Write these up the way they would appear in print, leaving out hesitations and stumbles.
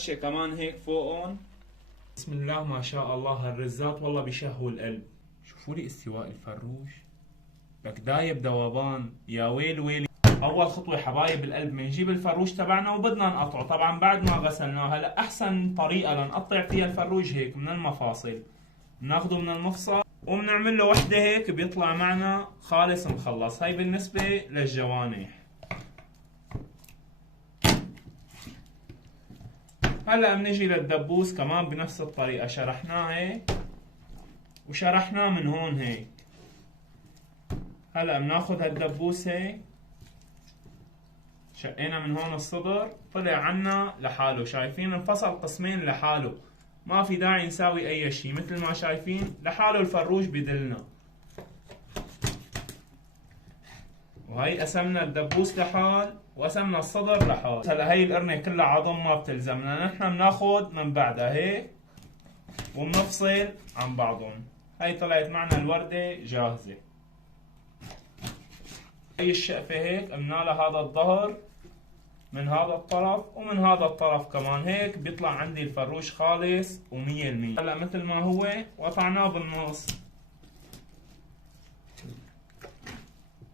رشة كمان هيك فوقهم. بسم الله ما شاء الله، هالرزات والله بيشهوا القلب. شوفوا لي استواء الفروش، لك دايب ذوبان، يا ويل ويلي. اول خطوه حبايب القلب بنجيب الفروج تبعنا وبدنا نقطعه، طبعا بعد ما غسلناه. هلا احسن طريقه لنقطع فيها الفروج هيك من المفاصل، بناخده من المفصل وبنعمل له وحده هيك بيطلع معنا خالص مخلص. هاي بالنسبه للجوانح. هلا بنجي للدبوس كمان بنفس الطريقه، شرحناه هيك وشرحناه من هون هيك. هلا بناخذ هالدبوس هيك، شقينا من هون الصدر طلع عنا لحاله، شايفين انفصل قسمين لحاله، ما في داعي نساوي اي شيء، مثل ما شايفين لحاله الفروج بدلنا. وهي قسمنا الدبوس لحال وقسمنا الصدر لحال. هلا هي القرنة كلها عظم ما بتلزمنا، نحن بناخذ من بعدها هيك وبنفصل عن بعضهم. هي طلعت معنا الوردة جاهزة. هي الشقفة هيك قمنا لها هذا الظهر من هذا الطرف ومن هذا الطرف كمان، هيك بيطلع عندي الفروش خالص و100%. هلا مثل ما هو وقطعناه بالنص.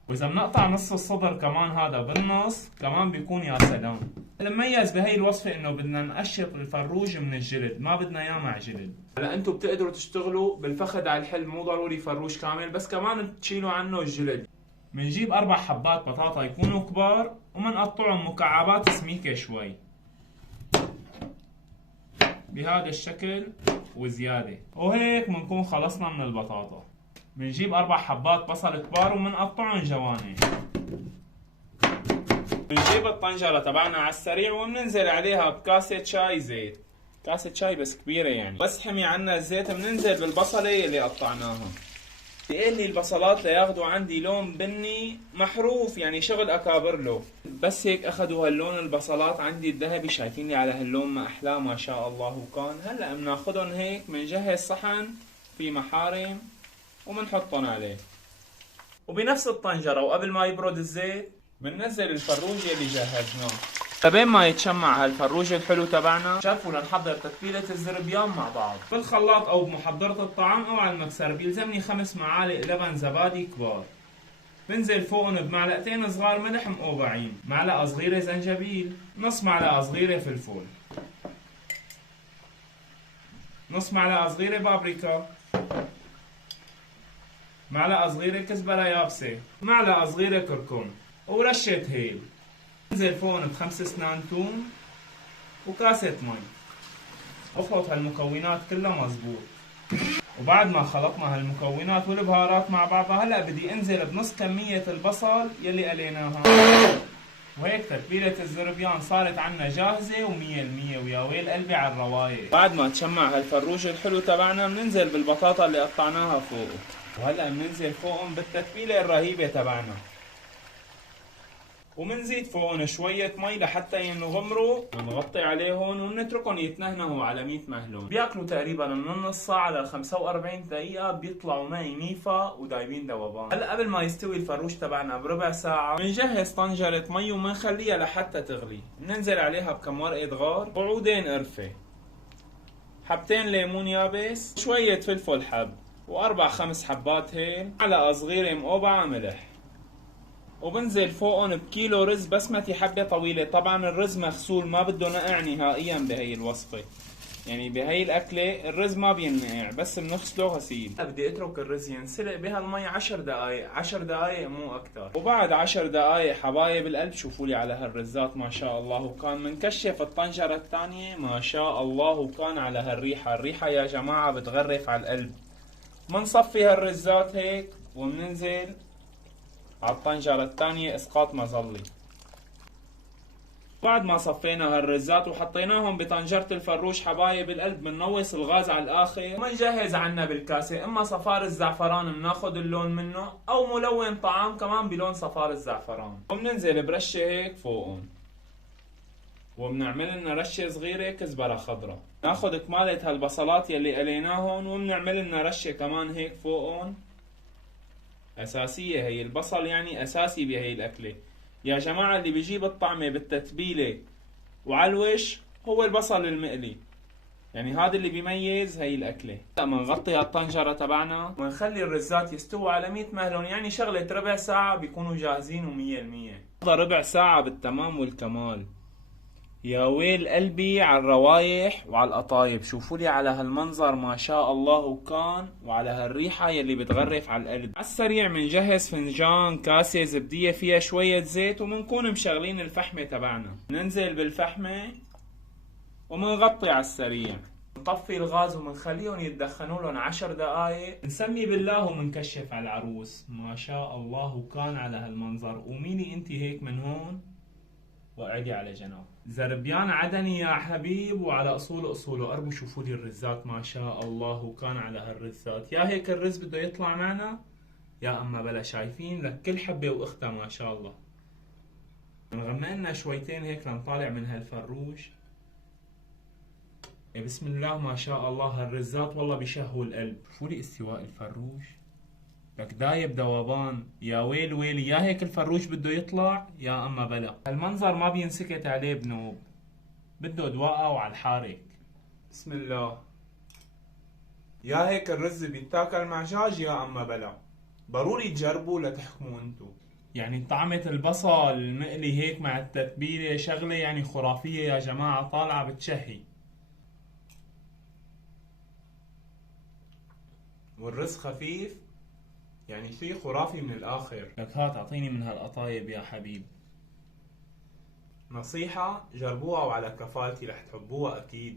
واذا بنقطع نص الصدر كمان هذا بالنص كمان بيكون يا سلام. المميز بهي الوصفة انه بدنا نقشط الفروج من الجلد، ما بدنا اياه مع جلد. هلا انتم بتقدروا تشتغلوا بالفخذ على الحل، مو ضروري فروج كامل، بس كمان تشيلوا عنه الجلد. بنجيب 4 حبات بطاطا يكونوا كبار وبنقطعهم مكعبات سميكة شوي بهذا الشكل وزيادة، وهيك بنكون خلصنا من البطاطا. بنجيب 4 حبات بصل كبار وبنقطعهم جوانح. بنجيب الطنجرة تبعنا على السريع وبننزل عليها بكاسة شاي زيت، كاسة شاي بس كبيرة يعني. بس حمي عنا الزيت بننزل بالبصلة اللي قطعناها. بيقول لي البصلات لياخدوا عندي لون بني محروف، يعني شغل اكابر له. بس هيك اخذوا هاللون البصلات عندي الذهبي، شايفين لي على هاللون ما احلاه ما شاء الله. وكان هلا بناخذهم هيك بنجهز صحن في محارم وبنحطهم عليه. وبنفس الطنجرة وقبل ما يبرد الزيت بننزل الفروج اللي جهزناه. لبين ما يتشمع هالفروج الحلو تبعنا، شافوا لنحضر تتبيلة الزربيان مع بعض بالخلاط او بمحضرة الطعام او على المكسر. بيلزمني 5 معالق لبن زبادي كبار. بنزل فوقهم بمعلقتين صغار ملح مقوبعين، معلقة صغيرة زنجبيل، نص معلقة صغيرة فلفل، نص معلقة صغيرة بابريكا، معلقة صغيرة كزبرة يابسة، معلقة صغيرة كركم، ورشة هيل. بنزل فوقهم ب5 اسنان توم وكاسة مي. اخلط هالمكونات كلها مزبوط. وبعد ما خلطنا هالمكونات والبهارات مع بعضها، هلا بدي انزل بنص كمية البصل يلي قليناها. وهيك تتبيلة الزربيان صارت عنا جاهزة و100%. ويا ويل قلبي على الروايق. بعد ما تشمع هالفروج الحلو تبعنا بننزل بالبطاطا اللي قطعناها فوقه. وهلا بننزل فوقهم بالتتبيلة الرهيبة تبعنا، ومنزيد فوقهم شوية مي لحتى ينغمروا. بنغطي عليهم وبنتركهم يتنهنهوا على 100 مهلون. بياكلوا تقريبا من نص ساعة ل 45 دقيقة، بيطلعوا معي نيفا ودايبين ذوبان. هلا قبل ما يستوي الفروج تبعنا بربع ساعة بنجهز طنجرة مي وبنخليها لحتى تغلي. بننزل عليها بكم ورقة غار وعودين قرفة، حبتين ليمون يابس، شوية فلفل حب، و4-5 حبات هيل، معلقة صغيرة مقوبعة ملح. وبنزل فوقهم بكيلو رز بسمتي حبة طويلة. طبعا الرز مغسول، ما بده نقع نهائيا بهي الوصفة، يعني بهي الأكلة الرز ما بينقع، بس بنغسله غسيل. بدي اترك الرز ينسلق بهالمي 10 دقايق، 10 دقايق مو أكتر. وبعد 10 دقايق حبايب القلب شوفوا لي على هالرزات ما شاء الله. وكان منكشف الطنجرة الثانية ما شاء الله، وكان على هالريحة. الريحة يا جماعة بتغرف على القلب. منصفي هالرزات هيك وبننزل على الطنجرة الثانية اسقاط مظلي. بعد ما صفينا هالرزات وحطيناهم بطنجرة الفروج حبايب القلب، بننوص الغاز على الاخر ومنجهز عنا بالكاسة اما صفار الزعفران بناخذ اللون منه، او ملون طعام كمان بلون صفار الزعفران، وبننزل برشة هيك فوقهم. وبنعمل لنا رشة صغيرة كزبرة خضراء. ناخذ كمالة هالبصلات يلي قليناهم وبنعمل لنا رشة كمان هيك فوقهم. أساسية هي البصل، يعني أساسي بهي الأكلة يا جماعة. اللي بيجيب الطعمة بالتتبيلة وعلى الوش هو البصل المقلي. يعني هذا اللي بيميز هي الأكلة. لما نغطي هالطنجرة تبعنا ونخلي الرزات يستووا على 100 مهلون، يعني شغلة ربع ساعة بيكونوا جاهزين و100%. ربع ساعة بالتمام والكمال. يا ويل قلبي على الروايح وعلى القطايب، شوفوا لي على هالمنظر ما شاء الله وكان، وعلى هالريحة يلي بتغرف على القلب. على السريع منجهز فنجان كاسة زبدية فيها شوية زيت، ومنكون مشغلين الفحمة تبعنا. ننزل بالفحمة ومنغطي على السريع، نطفي الغاز ومنخليهم يتدخنوا لهم 10 دقايق. نسمي بالله ومنكشف على العروس. ما شاء الله وكان على هالمنظر. قوميلي انت هيك من هون واقعدي على جنب. زربيان عدني يا حبيب، وعلى اصوله قربوا شوفوا لي الرزات. ما شاء الله وكان على هالرزات. يا هيك الرز بده يطلع معنا يا اما بلا. شايفين لك كل حبه واختها ما شاء الله. نغمقنا شويتين هيك لنطالع من هالفروش. يا بسم الله ما شاء الله هالرزات والله بيشهوا القلب. شوفوا لي استواء الفروش، لك دايب ذوبان. يا ويل ويلي، يا هيك الفروش بده يطلع يا اما بلا. هالمنظر ما بينسكت عليه بنوب، بده دواقه وعلى الحارق. بسم الله. يا هيك الرز بيتاكل مع دجاج يا اما بلا. ضروري تجربوا لتحكموا انتو. يعني طعمة البصل المقلي هيك مع التتبيلة شغلة يعني خرافية يا جماعة، طالعة بتشهي. والرز خفيف، يعني شي خرافي من الآخر. لك هات أعطيني من هالقطايب يا حبيب. نصيحة، جربوها وعلى كفالتي رح تحبوها أكيد.